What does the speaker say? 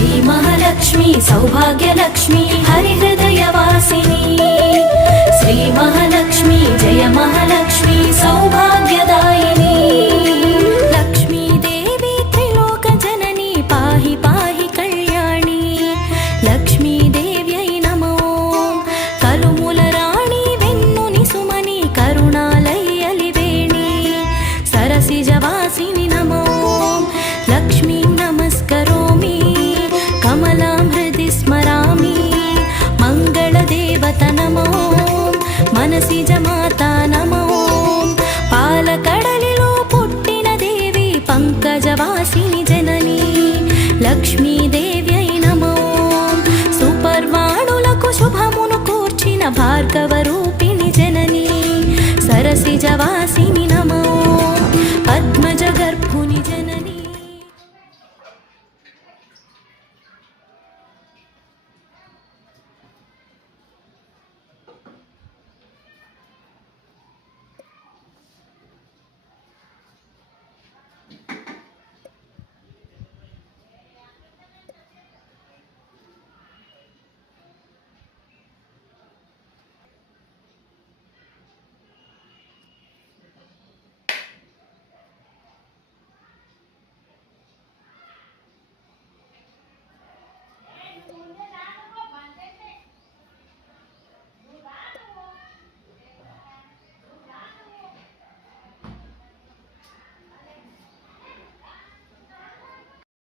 శ్రీ మహాలక్ష్మి సౌభాగ్యలక్ష్మి హరిహృదయవాసిని శ్రీ మహాలక్ష్మి జయ మహాలక్ష్మి సౌభాగ్యదాయిని లక్ష్మీదేవి త్రిలోక జనని పాహి పాహి కళ్యాణి లక్ష్మీదేవ్యై నమో కలుముల రాణి వెన్నుని సుమని కరుణాలయ్యలివేణి సరసిజవాసిని నమో లక్ష్మీం నమస్కరోమి కమలాం హృది స్మరామి మంగళదేవత నమో మనసిజ మాత నమో పాలకడలిలో పుట్టిన దేవి పంకజవాసిని జనని లక్ష్మీదేవ్యై నమో సుపర్వాణులకు శుభమును కూర్చిన భార్గవ